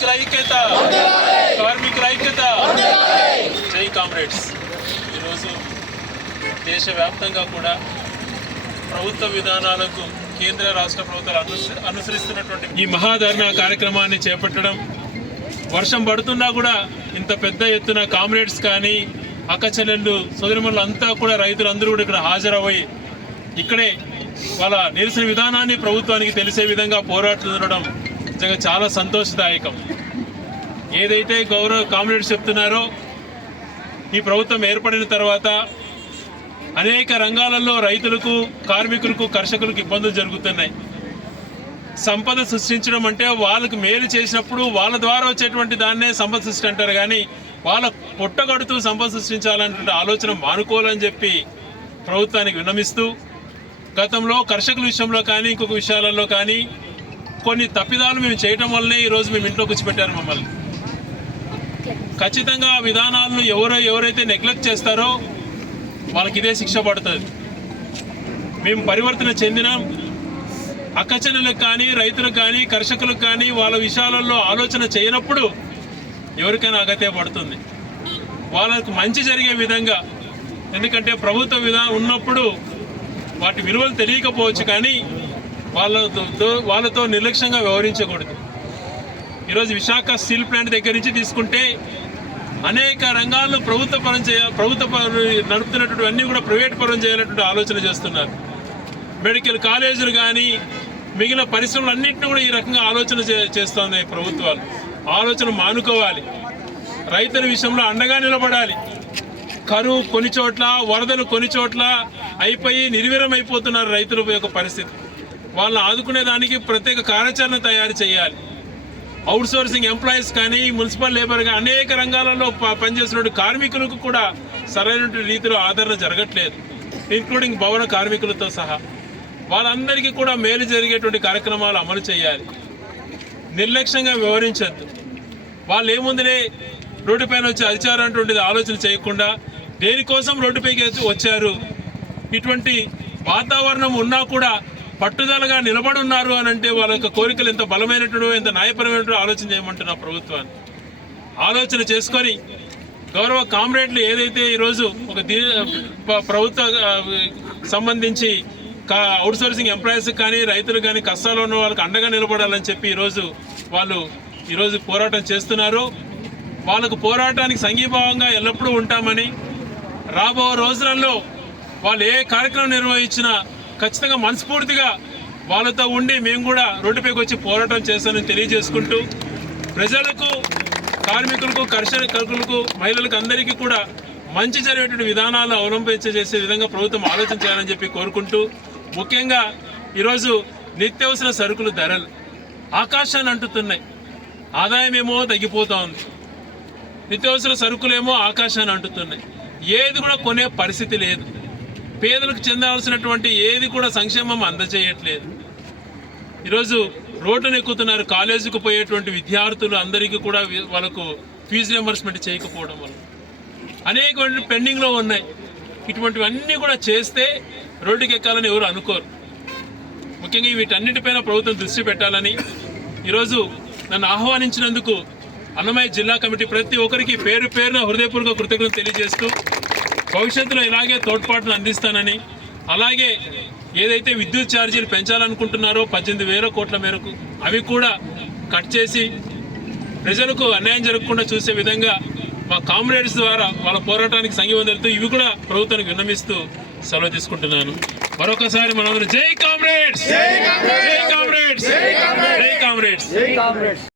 కార్మికుల ఐక్యత. కార్మికుల ఐక్యత. జై కామ్రేడ్స్. ఈరోజు దేశవ్యాప్తంగా కూడా ప్రభుత్వ విధానాలకు కేంద్ర రాష్ట్ర ప్రభుత్వాలు అనుసరిస్తున్నటువంటి ఈ మహాధరణ కార్యక్రమాన్ని చేపట్టడం వర్షం పడుతున్నా కూడా ఇంత పెద్ద ఎత్తున కామ్రేడ్స్ కానీ అక్కచెల్లెళ్ళు సోదరిమల్లు అంతా కూడా రైతులందరూ కూడా ఇక్కడ హాజరవ్వి ఇక్కడే వాళ్ళ నిరసన విధానాన్ని ప్రభుత్వానికి తెలిసే విధంగా పోరాడుతుండడం నిజంగా చాలా సంతోషదాయకం. ఏదైతే గౌరవ కామ్రేడ్స్ చెప్తున్నారో ఈ ప్రభుత్వం ఏర్పడిన తర్వాత అనేక రంగాలలో రైతులకు కార్మికులకు కర్షకులకు ఇబ్బందులు జరుగుతున్నాయి. సంపద సృష్టించడం అంటే వాళ్ళకు మేలు చేసినప్పుడు వాళ్ళ ద్వారా వచ్చేటువంటి దాన్నే సంపద సృష్టి అంటారు. కానీ వాళ్ళ పొట్టగడుతూ సంపద సృష్టించాలన్నటువంటి ఆలోచన మానుకోవాలని చెప్పి ప్రభుత్వానికి విన్నమిస్తూ గతంలో కర్షకుల విషయంలో కానీ ఇంకొక విషయాలలో కానీ కొన్ని తప్పిదాలు మేము చేయటం వల్లనే ఈరోజు మేము ఇంట్లో కూర్చోబెట్టారు మమ్మల్ని. ఖచ్చితంగా ఆ విధానాలను ఎవరో ఎవరైతే నెగ్లెక్ట్ చేస్తారో వాళ్ళకి ఇదే శిక్ష పడుతుంది. మేము పరివర్తన చెందినాం. అక్కచెల్లెలకు కానీ రైతులకు కానీ కర్షకులకు కానీ వాళ్ళ విషయాలలో ఆలోచన చేయనప్పుడు ఎవరికైనా అగతే పడుతుంది. వాళ్ళకు మంచి జరిగే విధంగా ఎందుకంటే ప్రభుత్వ విధానం ఉన్నప్పుడు వాటి విలువలు తెలియకపోవచ్చు కానీ వాళ్ళతో వాళ్ళతో నిర్లక్ష్యంగా వ్యవహరించకూడదు. ఈరోజు విశాఖ స్టీల్ ప్లాంట్ దగ్గర నుంచి తీసుకుంటే అనేక రంగాల్లో ప్రభుత్వ పరం చేయ ప్రభుత్వ పరం నడుపుతున్నటువంటి అన్నీ కూడా ప్రైవేట్ పరం చేయాలన్నటువంటి ఆలోచన చేస్తున్నారు. మెడికల్ కాలేజీలు కానీ మిగిలిన పరిశ్రమలు అన్నింటినీ కూడా ఈ రకంగా ఆలోచన చే చేస్తుంది ప్రభుత్వాలు. ఆలోచన మానుకోవాలి. రైతుల విషయంలో అండగా నిలబడాలి. కరువు కొన్ని చోట్ల వరదలు కొన్ని చోట్ల అయిపోయి నిర్వీరం అయిపోతున్నారు రైతుల యొక్క పరిస్థితి. వాళ్ళని ఆదుకునేదానికి ప్రత్యేక కార్యాచరణ తయారు చేయాలి. అవుట్ సోర్సింగ్ ఎంప్లాయీస్ కానీ మున్సిపల్ లేబర్ కానీ అనేక రంగాలలో ప- పనిచేస్తున్న కార్మికులకు కూడా సరైన రీతిలో ఆదరణ జరగట్లేదు. ఇంక్లూడింగ్ భవన కార్మికులతో సహా. వాళ్ళందరికీ కూడా మేలు జరిగేటువంటి కార్యక్రమాలు అమలు చేయాలి. నిర్లక్ష్యంగా వ్యవహరించద్దు. వాళ్ళు ఏముందిలే రోడ్డుపైన వచ్చి అరిచారు అటువంటిది ఆలోచన చేయకుండా దేనికోసం రోడ్డుపైకి వచ్చారు? ఇటువంటి వాతావరణం ఉన్నా కూడా పట్టుదలగా నిలబడి ఉన్నారు అని అంటే వాళ్ళ యొక్క కోరికలు ఎంత బలమైనటువంటి ఎంత న్యాయపరమైనటువంటి ఆలోచన చేయమంటున్నా ప్రభుత్వాన్ని. ఆలోచన చేసుకొని గౌరవ కామ్రేడ్లు ఏదైతే ఈరోజు ఒక దీ ప్రభుత్వ సంబంధించి కా అవుట్సోర్సింగ్ ఎంప్లాయీస్ కానీ రైతులు కానీ కష్టాలు ఉన్న వాళ్ళకి అండగా నిలబడాలని చెప్పి ఈరోజు వాళ్ళు ఈరోజు పోరాటం చేస్తున్నారు. వాళ్ళకు పోరాటానికి సంఘీభావంగా ఎల్లప్పుడూ ఉంటామని రాబో రోజులలో వాళ్ళు ఏ కార్యక్రమం నిర్వహించినా ఖచ్చితంగా మనస్ఫూర్తిగా వాళ్ళతో ఉండి మేము కూడా రోడ్డుపైకి వచ్చి పోరాటం చేస్తానని తెలియజేసుకుంటూ ప్రజలకు కార్మికులకు కర్షకులకు మహిళలకు అందరికీ కూడా మంచి జరిగేటువంటి విధానాలు అవలంబించ చేసే విధంగా ప్రభుత్వం ఆలోచన చేయాలని చెప్పి కోరుకుంటూ ముఖ్యంగా ఈరోజు నిత్యావసర సరుకులు ధరలు ఆకాశాన్ని అంటుతున్నాయి. ఆదాయం ఏమో తగ్గిపోతా ఉంది. నిత్యావసర సరుకులేమో ఆకాశాన్ని అంటుతున్నాయి. ఏది కూడా కొనే పరిస్థితి లేదు. పేదలకు చెందాల్సినటువంటి ఏది కూడా సంక్షేమం అందజేయట్లేదు ఈరోజు రోడ్డును ఎక్కుతున్నారు కాలేజీకి పోయేటువంటి విద్యార్థులు అందరికీ కూడా వాళ్ళకు ఫీజు రియంబర్స్మెంట్ చేయకపోవడం వల్ల. అనేకమైన పెండింగ్లో ఉన్నాయి. ఇటువంటివన్నీ కూడా చేస్తే రోడ్డుకి ఎక్కాలని ఎవరు అనుకోరు. ముఖ్యంగా వీటన్నిటిపైన ప్రభుత్వం దృష్టి పెట్టాలని ఈరోజు నన్ను ఆహ్వానించినందుకు అన్నమయ్య జిల్లా కమిటీ ప్రతి ఒక్కరికి పేరు పేరున హృదయపూర్వక కృతజ్ఞతలు తెలియజేస్తూ భవిష్యత్తులో ఇలాగే తోడ్పాటును అందిస్తానని అలాగే ఏదైతే విద్యుత్ ఛార్జీలు పెంచాలనుకుంటున్నారో పద్దెనిమిది వేల కోట్ల మేరకు అవి కూడా కట్ చేసి ప్రజలకు అన్యాయం జరగకుండా చూసే విధంగా మా కామ్రేడ్స్ ద్వారా వాళ్ళ పోరాటానికి సంఘీవం తెలుపుతూ ఇవి కూడా ప్రభుత్వానికి విన్నమిస్తూ సెలవు తీసుకుంటున్నాను. మరొకసారి మనందరం జై కామ్రేడ్స్! జై కామ్రేడ్స్! జై కామ్రేడ్స్! కామ్రేడ్స్!